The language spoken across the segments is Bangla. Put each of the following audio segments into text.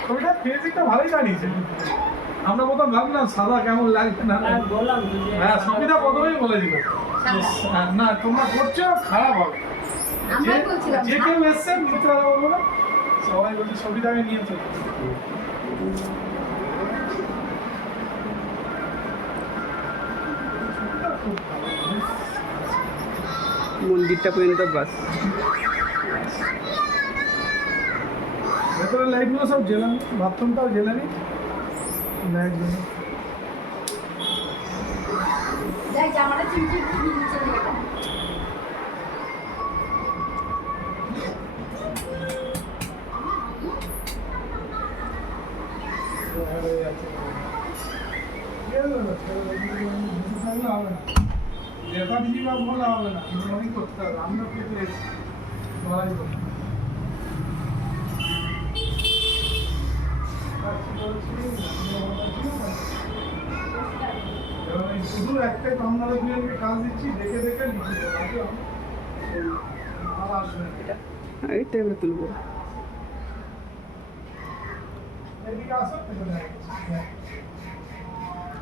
তো ফেসিকটা ভালোই দাঁড়িয়েছে আমরা প্রথম ভাবলাম সাদা কেমন লাগবে না? হ্যাঁ, হ্যাঁ সুবিধা প্রথমেই বলেছিল হ্যাঁ, না তোমরা করছ খারাপ হবে। যে- কেউ এসছে মিত্রা বলব না সবাই বলছে সুবিধাকে নিয়েছে মন্দিরটা পর্যন্ত বাস। ভেতরে লাইটগুলো সব জেলানি বাথরুমটাও জেলানি লাইট জন্য যাই জামাটা চিনচিন নিচে যেটা দিদি বা বলা হবে না করতে হবে আমরা শুধু একটাই দুজনকে কাজ দিচ্ছি দেখে দেখে তুলবো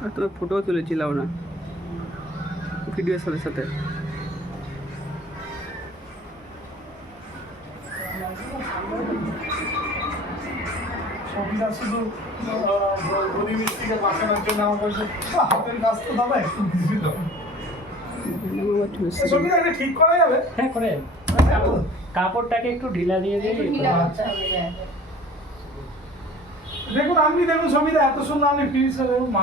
তোমার ফটোও তুলেছিলাম না ভিডিওর সাথে সাথে। সবিতা শুধু গরিব মিস্ত্রিকে বাঁচানোর জন্য আমার বলছে হাতের কাজ তো দাদা একটু ঠিক করা যাবে? হ্যাঁ করে কাপড়টাকে একটু ঢিলা দিয়ে দিয়ে হ্যাঁ। দেখুন আপনি দেখুন সবিতা এত সুন্দর আপনি ফিনিশ